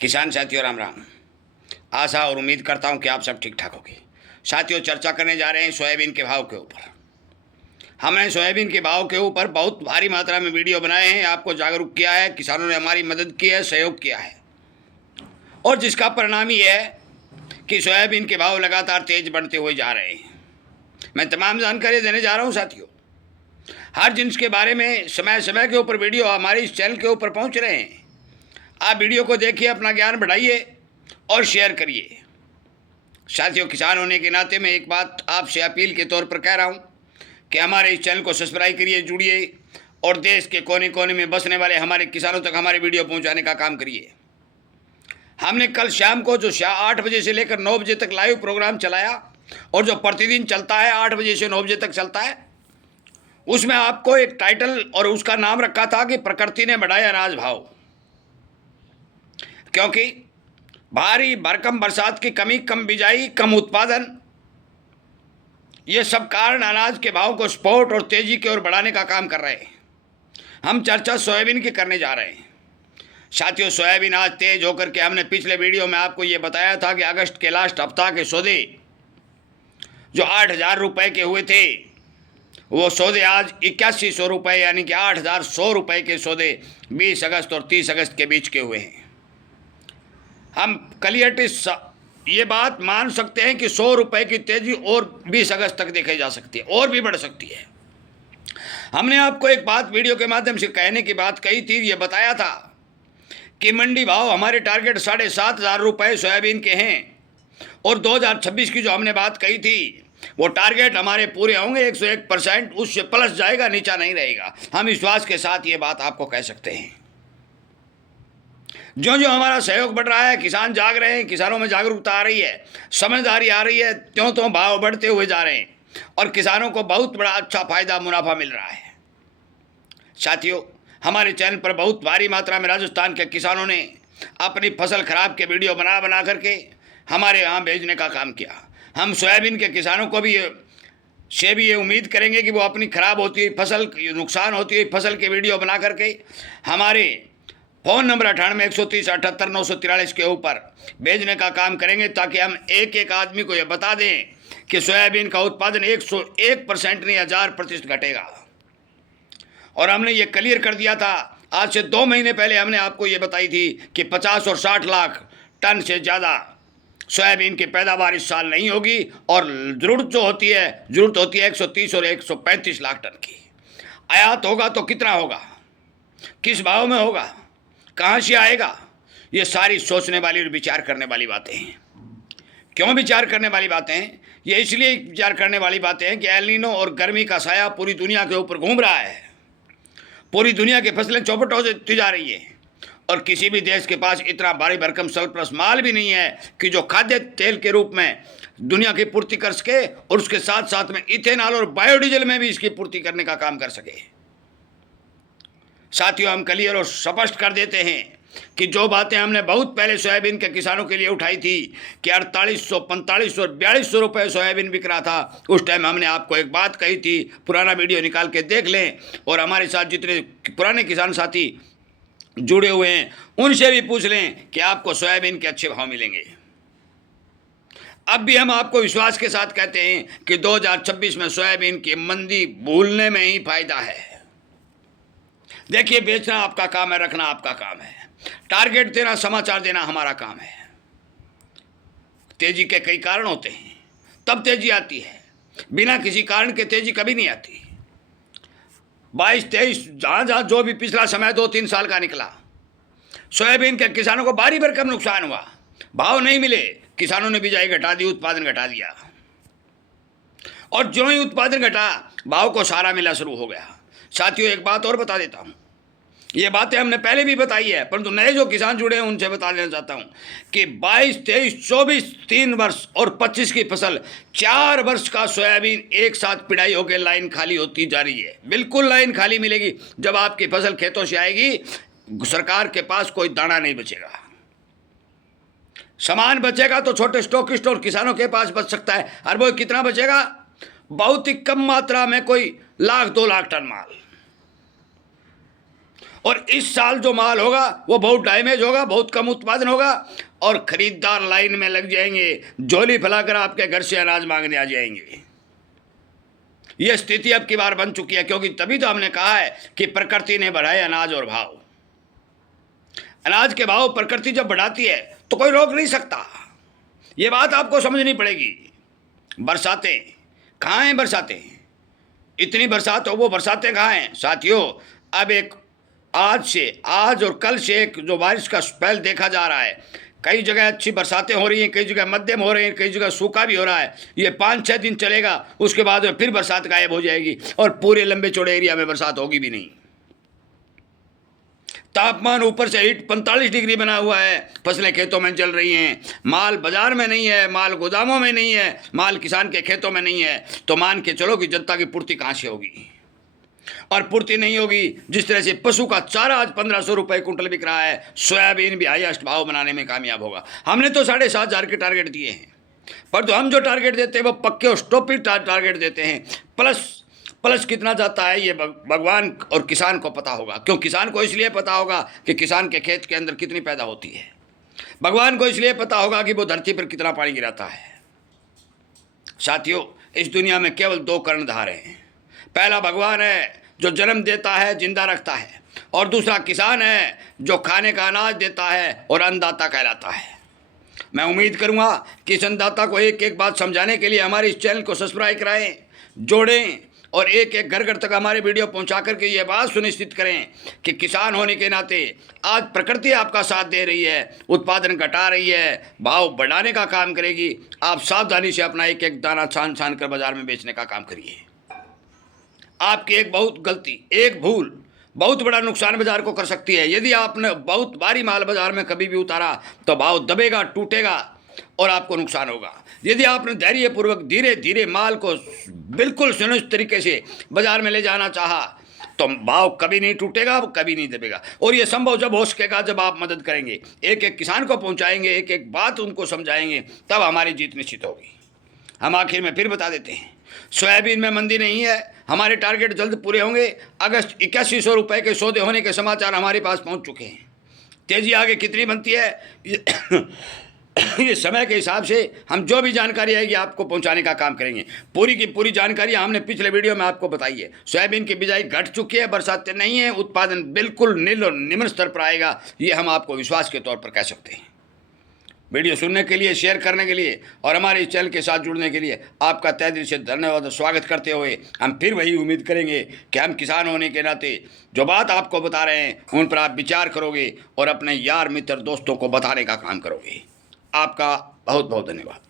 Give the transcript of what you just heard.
किसान साथियों राम राम। आशा और उम्मीद करता हूं कि आप सब ठीक ठाक होंगे। साथियों, चर्चा करने जा रहे हैं सोयाबीन के भाव के ऊपर। हमने सोयाबीन के भाव के ऊपर बहुत भारी मात्रा में वीडियो बनाए हैं, आपको जागरूक किया है, किसानों ने हमारी मदद की है, सहयोग किया है, और जिसका परिणाम ये है कि सोयाबीन के भाव लगातार तेज बढ़ते हुए जा रहे हैं। मैं तमाम जानकारी देने जा रहा हूँ साथियों। हर जिन्स के बारे में समय समय के ऊपर वीडियो हमारे इस चैनल के ऊपर पहुँच रहे हैं। आप वीडियो को देखिए, अपना ज्ञान बढ़ाइए और शेयर करिए। साथियों, किसान होने के नाते मैं एक बात आपसे अपील के तौर पर कह रहा हूँ कि हमारे इस चैनल को सब्सक्राइब करिए, जुड़िए, और देश के कोने कोने में बसने वाले हमारे किसानों तक हमारे वीडियो पहुँचाने का काम करिए। हमने कल शाम को जो 8 बजे से लेकर 9 बजे तक लाइव प्रोग्राम चलाया, और जो प्रतिदिन चलता है 8 बजे से 9 बजे तक चलता है, उसमें आपको एक टाइटल और उसका नाम रखा था कि प्रकृति ने बढ़ाया अनाज भाव। क्योंकि भारी भरकम बरसात की कमी, कम बिजाई, कम उत्पादन, ये सब कारण अनाज के भाव को स्पोर्ट और तेजी की ओर बढ़ाने का काम कर रहे हैं। हम चर्चा सोयाबीन की करने जा रहे हैं। साथियों, सोयाबीन आज तेज होकर के, हमने पिछले वीडियो में आपको ये बताया था कि अगस्त के लास्ट हफ्ता के सौदे जो 8,000 रुपये के हुए थे, वो सौदे आज 8100 रुपये, यानी कि 8,100 रुपये के सौदे 20 अगस्त और 30 अगस्त के बीच के हुए हैं। हम क्लियरटी ये बात मान सकते हैं कि 100 रुपये की तेजी और 20 अगस्त तक देखी जा सकती है, और भी बढ़ सकती है। हमने आपको एक बात वीडियो के माध्यम से कहने की बात कही थी, ये बताया था कि मंडी भाव हमारे टारगेट 7,500 रुपये सोयाबीन के हैं, और 2026 की जो हमने बात कही थी वो टारगेट हमारे पूरे होंगे 101%, उससे प्लस जाएगा, नीचा नहीं रहेगा। हम विश्वास के साथ ये बात आपको कह सकते हैं। जो जो हमारा सहयोग बढ़ रहा है, किसान जाग रहे हैं, किसानों में जागरूकता आ रही है, समझदारी आ रही है, त्यों त्यों भाव बढ़ते हुए जा रहे हैं, और किसानों को बहुत बड़ा अच्छा फायदा, मुनाफा मिल रहा है। साथियों, हमारे चैनल पर बहुत भारी मात्रा में राजस्थान के किसानों ने अपनी फसल खराब के वीडियो बना बना करके हमारे यहाँ भेजने का काम किया। हम सोयाबीन के किसानों को भी ये उम्मीद करेंगे कि वो अपनी खराब होती हुई फसल, नुकसान होती हुई फसल के वीडियो बना करके हमारे फ़ोन नंबर 98 130 78 943 के ऊपर भेजने का काम करेंगे, ताकि हम एक एक आदमी को ये बता दें कि सोयाबीन का उत्पादन 101% नहीं 1000% घटेगा। और हमने ये क्लियर कर दिया था, आज से 2 महीने पहले हमने आपको ये बताई थी कि 50 और 60 लाख टन से ज़्यादा सोयाबीन की पैदावार इस साल नहीं होगी, और ज़रूरत होती है 130 और 135 लाख टन की। आयात होगा तो कितना होगा, किस भाव में होगा, कहाँ से आएगा, ये सारी सोचने वाली और विचार करने वाली बातें हैं। क्यों विचार करने वाली बातें हैं? ये इसलिए विचार करने वाली बातें हैं कि एल नीनो और गर्मी का साया पूरी दुनिया के ऊपर घूम रहा है। पूरी दुनिया की फसलें चौपट होती जा रही है, और किसी भी देश के पास इतना भारी भरकम सरप्लस माल भी नहीं है कि जो खाद्य तेल के रूप में दुनिया की पूर्ति कर सके, और उसके साथ साथ में इथेनॉल और बायोडीजल में भी इसकी पूर्ति करने का काम कर सके। साथियों, हम क्लियर और स्पष्ट कर देते हैं कि जो बातें हमने बहुत पहले सोयाबीन के किसानों के लिए उठाई थी कि 4800, 4500 और 4200 रुपये सोयाबीन बिक रहा था, उस टाइम हमने आपको एक बात कही थी। पुराना वीडियो निकाल के देख लें, और हमारे साथ जितने पुराने किसान साथी जुड़े हुए हैं उनसे भी पूछ लें कि आपको सोयाबीन के अच्छे भाव मिलेंगे। अब भी हम आपको विश्वास के साथ कहते हैं कि 2026 में सोयाबीन की मंदी भूलने में ही फायदा है। देखिए, बेचना आपका काम है, रखना आपका काम है, टारगेट देना, समाचार देना हमारा काम है। तेजी के कई कारण होते हैं, तब तेजी आती है, बिना किसी कारण के तेजी कभी नहीं आती। 22-23 जहाँ जो भी पिछला समय 2-3 साल का निकला, सोयाबीन के किसानों को भारी भरकम नुकसान हुआ, भाव नहीं मिले, किसानों ने बिजाई घटा दी, उत्पादन घटा दिया, और जो ही उत्पादन घटा, भाव को सहारा मिला शुरू हो गया। साथियों, एक बात और बता देता हूँ, ये बातें हमने पहले भी बताई है, परंतु नए जो किसान जुड़े हैं उनसे बता देना चाहता हूँ कि 22, 23, 24, 3 वर्ष और 25 की फसल, 4 वर्ष का सोयाबीन एक साथ पिड़ाई होकर लाइन खाली होती जा रही है। बिल्कुल लाइन खाली मिलेगी। जब आपकी फसल खेतों से आएगी, सरकार के पास कोई दाना नहीं बचेगा। सामान बचेगा तो छोटे स्टॉकिस्ट और किसानों के पास बच सकता है, और वो कितना बचेगा? बहुत ही कम मात्रा में, कोई 1 लाख 2 लाख टन माल। और इस साल जो माल होगा वो बहुत डैमेज होगा, बहुत कम उत्पादन होगा और खरीदार लाइन में लग जाएंगे, झोली फैलाकर आपके घर से अनाज मांगने आ जाएंगे। ये स्थिति अब की बार बन चुकी है, क्योंकि तभी तो हमने कहा है कि प्रकृति ने बढ़ाए अनाज और भाव। अनाज के भाव प्रकृति जब बढ़ाती है तो कोई रोक नहीं सकता। ये बात आपको समझनी पड़ेगी। बरसातें कहाँ हैं? बरसातें इतनी बरसात हो, वो बरसातें कहाँ हैं साथियों? अब एक आज और कल से एक जो बारिश का स्पेल देखा जा रहा है, कई जगह अच्छी बरसातें हो रही हैं, कई जगह मध्यम हो रही हैं, कई जगह सूखा भी हो रहा है। ये 5-6 दिन चलेगा, उसके बाद में फिर बरसात गायब हो जाएगी और पूरे लंबे चौड़े एरिया में बरसात होगी भी नहीं। तापमान ऊपर से हीट 45 डिग्री बना हुआ है, फसलें खेतों में चल रही हैं, माल बाजार में नहीं है, माल गोदामों में नहीं है, माल किसान के खेतों में नहीं है, तो मान के चलो कि जनता की पूर्ति कहाँ से होगी? और पूर्ति नहीं होगी। जिस तरह से पशु का चारा आज 1500 रुपये कुंटल बिक रहा है, सोयाबीन भी हाईएस्ट भाव बनाने में कामयाब होगा। हमने तो 7,500 के टारगेट दिए हैं, पर तो हम जो टारगेट देते हैं वो पक्के और स्टॉपिक टारगेट देते हैं। प्लस कितना जाता है ये भगवान और किसान को पता होगा। क्यों किसान को? इसलिए पता होगा कि किसान के खेत के अंदर कितनी पैदा होती है। भगवान को इसलिए पता होगा कि वो धरती पर कितना पानी गिराता है। साथियों, इस दुनिया में केवल 2 कर्णधार हैं। पहला भगवान है जो जन्म देता है, जिंदा रखता है, और दूसरा किसान है जो खाने का अनाज देता है और अन्नदाता कहलाता है। मैं उम्मीद करूंगा कि इस अन्नदाता को एक एक बात समझाने के लिए हमारे इस चैनल को सब्सक्राइब कराएं, जोड़ें और एक एक घर घर तक हमारे वीडियो पहुंचा करके ये बात सुनिश्चित करें कि किसान होने के नाते आज प्रकृति आपका साथ दे रही है, उत्पादन घटा रही है, भाव बढ़ाने का काम करेगी। आप सावधानी से अपना एक एक दाना छान छान कर बाजार में बेचने का काम करिए। आपकी एक बहुत गलती, एक भूल बहुत बड़ा नुकसान बाजार को कर सकती है। यदि आपने बहुत भारी माल बाजार में कभी भी उतारा तो भाव दबेगा, टूटेगा और आपको नुकसान होगा। यदि आपने धैर्यपूर्वक धीरे धीरे माल को बिल्कुल सुनिश्चित तरीके से बाजार में ले जाना चाहा तो भाव कभी नहीं टूटेगा, कभी नहीं दबेगा। और ये संभव जब हो सकेगा जब आप मदद करेंगे, एक एक किसान को पहुंचाएंगे, एक एक बात उनको समझाएंगे, तब हमारी जीत निश्चित होगी। हम आखिर में फिर बता देते हैं, सोयाबीन में मंदी नहीं है, हमारे टारगेट जल्द पूरे होंगे। अगस्त 8100 रुपये के सौदे होने के समाचार हमारे पास पहुंच चुके हैं। तेजी आगे कितनी बनती है ये समय के हिसाब से हम जो भी जानकारी आएगी आपको पहुंचाने का काम करेंगे। पूरी की पूरी जानकारी हमने पिछले वीडियो में आपको बताई है। सोयाबीन की बिजाई घट चुकी है, बरसातें नहीं है, उत्पादन बिल्कुल नील और निम्न स्तर पर आएगा, ये हम आपको विश्वास के तौर पर कह सकते हैं। वीडियो सुनने के लिए, शेयर करने के लिए और हमारे इस चैनल के साथ जुड़ने के लिए आपका तहे दिल से धन्यवाद और स्वागत करते हुए हम फिर वही उम्मीद करेंगे कि हम किसान होने के नाते जो बात आपको बता रहे हैं उन पर आप विचार करोगे और अपने यार मित्र दोस्तों को बताने का काम करोगे। आपका बहुत बहुत धन्यवाद।